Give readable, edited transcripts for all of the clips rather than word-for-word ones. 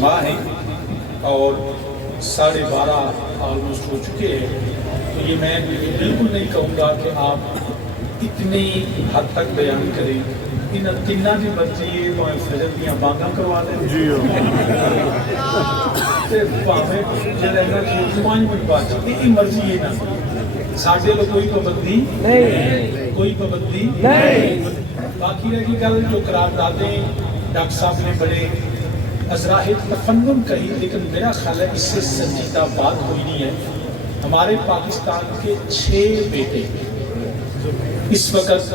ماہ ہیں اور 12:30 آلموسٹ ہو چکے ہیں، تو یہ میں بالکل نہیں کہوں گا کہ آپ اتنی حد تک بیان کریں۔ ان تینوں کی مرضی ہے تو فجر دیا بانگاں کروا دیں جی مرضی ہے نا، ساڈے لوگ کوئی پابندی نہیں، کوئی پابندی نہیں۔ باقی رہ گئی گل جو قراردادیں ڈاکٹر صاحب نے بڑے ازراہ تفنن کہی، لیکن میرا خیال ہے اس سے سنجیدہ بات کوئی نہیں ہے۔ ہمارے پاکستان کے 6 بیٹے اس وقت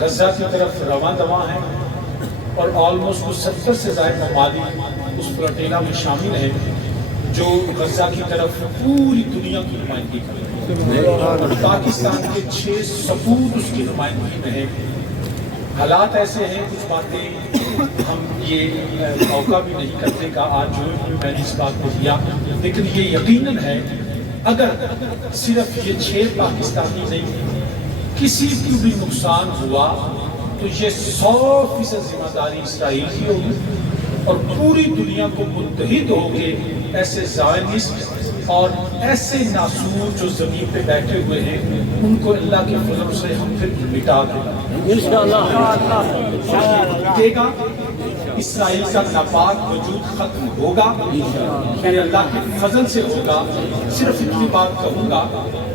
غزہ کی طرف رواں دواں ہیں اور آلموسٹ 70 سے زائد ممالک اس پلٹیلا میں شامل ہیں جو غزہ کی طرف پوری دنیا کی نمائندگی کرتے ہیں، اور پاکستان کے 6 سپوت اس کی نمائندگی میں ہیں۔ حالات ایسے ہیں، کچھ باتیں ہم یہ موقع بھی نہیں کرتے کہ آج جو میں نے اس بات کو دیا، لیکن یہ یقیناً ہے اگر صرف یہ 6 پاکستانی نہیں، کسی کو بھی نقصان ہوا تو یہ 100% ذمہ داری اسرائیل کی ہوگی، اور پوری دنیا کو متحد ہو کے ایسے زائنسٹ اور ایسے ناسور جو زمین پہ بیٹھے ہوئے ہیں ان کو اللہ کے فضل سے ہم پھر مٹا دے گا۔ اسرائیل کا ناپاک وجود ختم ہوگا، میرے اللہ کے فضل سے ہوگا۔ صرف اتنی بات کہوں گا،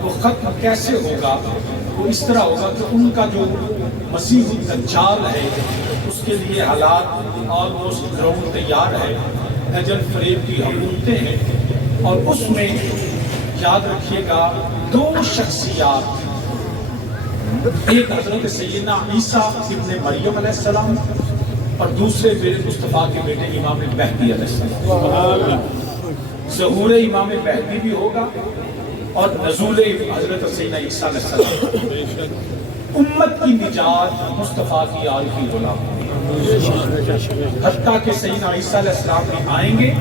وہ ختم کیسے ہوگا؟ وہ اس طرح ہوگا کہ ان کا جو مسیح الدجال ہے اس کے لیے حالات آلموسٹ گراؤنڈ تیار ہے، اجل فریب کی حکومتیں ہیں، اور اس میں یاد رکھیے گا 2 شخصیات، ایک حضرت سیدنا عیسیٰ ابن مریم علیہ السلام اور دوسرے میرے مصطفیٰ کے بیٹے امام مہدی علیہ السلام۔ ظہور امام مہدی بھی ہوگا اور نزول حضرت سیدنا عیسیٰ علیہ السلام۔ امت کی نجات مصطفیٰ کی آل کی غلام، حتیٰ کہ سیدنا عیسیٰ علیہ السلام بھی آئیں گے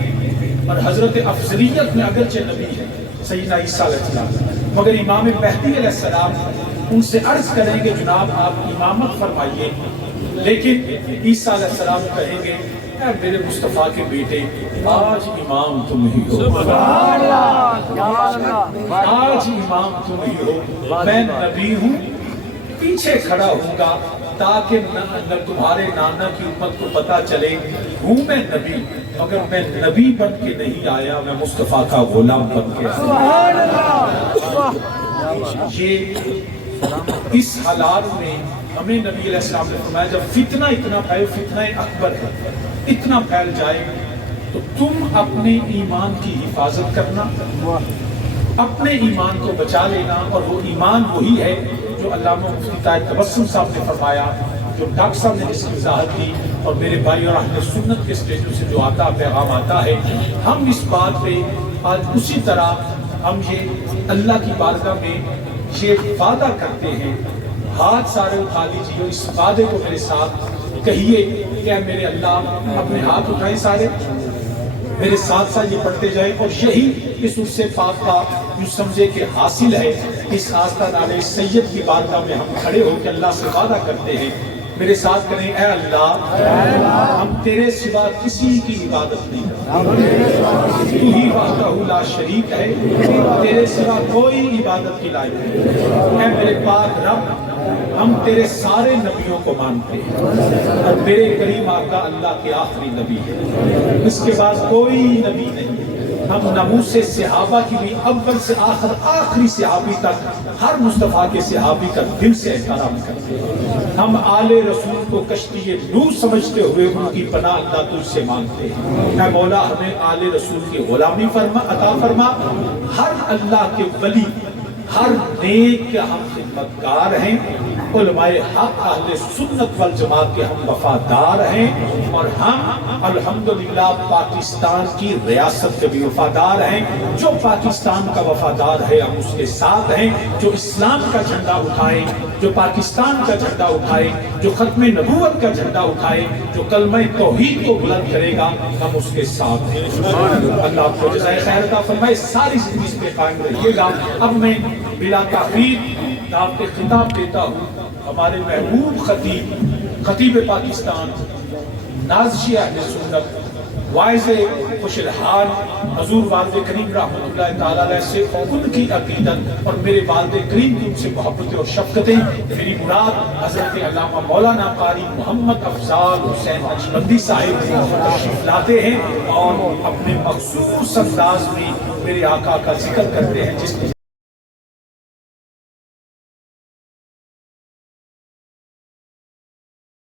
اور حضرت افضلیت میں اگرچہ نبی ہے سیدنا عیسیٰ علیہ السلام، مگر امام مہدی علیہ السلام ان سے عرض کریں گے جناب آپ امامت فرمائیے، لیکن عیسیٰ علیہ السلام کہیں گے اے میرے مصطفیٰ کے بیٹے آج امام تم ہی ہو، آج امام تم ہی ہو، میں نبی ہوں، پیچھے کھڑا ہوں گا تاکہ تمہارے نانا کی امت کو پتا چلے ہوں میں نبی، مگر میں نبی بن کے نہیں آیا، میں مصطفیٰ کا غلام بن کے آیا۔ یہ اس حالات میں ہمیں نبی علیہ السلام نے فرمایا جب فتنہ اتنا پھیل، فتنہ اکبر ہے، اتنا پھیل جائے تو تم اپنے ایمان کی حفاظت کرنا، اپنے ایمان کو بچا لینا، اور وہ ایمان وہی ہے جو علامہ مفتی طاہر تبسم صاحب نے فرمایا، جو ڈاکٹر صاحب نے اس کی وضاحت کی، اور میرے بھائی اور اہل سنت کے اسٹیجوں سے جو آتا پیغام آتا ہے، ہم اس بات پہ آج اسی طرح ہم یہ اللہ کی بارگاہ میں یہ وعدہ کرتے ہیں، ہاتھ سارے اٹھا لیجیے، اس وعدے کو میرے ساتھ کہیے کہ میرے اللہ، اپنے ہاتھ اٹھائیں سارے، میرے ساتھ ساتھ یہ پڑھتے جائیں، اور یہی اس عرص پاک کا یوں سمجھے کہ حاصل ہے۔ اس آستان علیہ سید کی بارگاہ میں ہم کھڑے ہو کے اللہ سے وعدہ کرتے ہیں، میرے ساتھ کریں اے اللہ ہم تیرے سوا کسی کی عبادت نہیں کرتے، تو ہی وحدہ لا شریک ہے، تیرے سوا کوئی عبادت کی لائق نہیں۔ اے میرے پاک رب، ہم تیرے سارے نبیوں کو مانتے ہیں اور میرے کریم آقا اللہ کے آخری نبی ہے، اس کے بعد کوئی نبی نہیں۔ ہم ناموس صحابہ کی بھی اول سے آخری صحابی تک ہر مصطفیٰ کے صحابی کا دل سے احترام کرتے ہیں۔ ہم آل رسول کو کشتی نور سمجھتے ہوئے ان کی پناہ اللہ تجھ سے مانگتے ہیں۔ اے مولا ہمیں آل رسول کی غلامی عطا فرما، ہر اللہ کے ولی، ہر نیک کے ہم خدمتگار ہیں، علماء حق اہل سنت والجماعت کے ہم وفادار ہیں، اور ہم الحمدللہ پاکستان کی ریاست کے بھی وفادار ہیں۔ جو پاکستان کا وفادار ہے ہم اس کے ساتھ ہیں، جو اسلام کا جھنڈا اٹھائے، جو پاکستان کا جھنڈا اٹھائے، جو ختم نبوت کا جھنڈا اٹھائے، جو کلمہ توحید کو بلند کرے گا، ہم اس کے ساتھ ہیں۔ اللہ آپ کو جزائے خیر عطا فرمائے، ساری زندگی اس پہ قائم رہیے گا۔ اب میں بلا تاخیر دعوت خطاب دیتا ہوں ہمارے محبوب خطیب پاکستان، نازشی اہل سنت، واعظ خوش الحال حضور والد کریم رحمۃ اللہ تعالیٰ علیہ سے اور ان کی عقیدت اور میرے والد کریم کی ان سے محبتیں اور شفقتیں، میری مراد حضرت علامہ مولانا قاری محمد افضال حسین نقشبندی صاحب تشریف لاتے ہیں اور اپنے مخصوص انداز میں میرے آقا کا ذکر کرتے ہیں، جس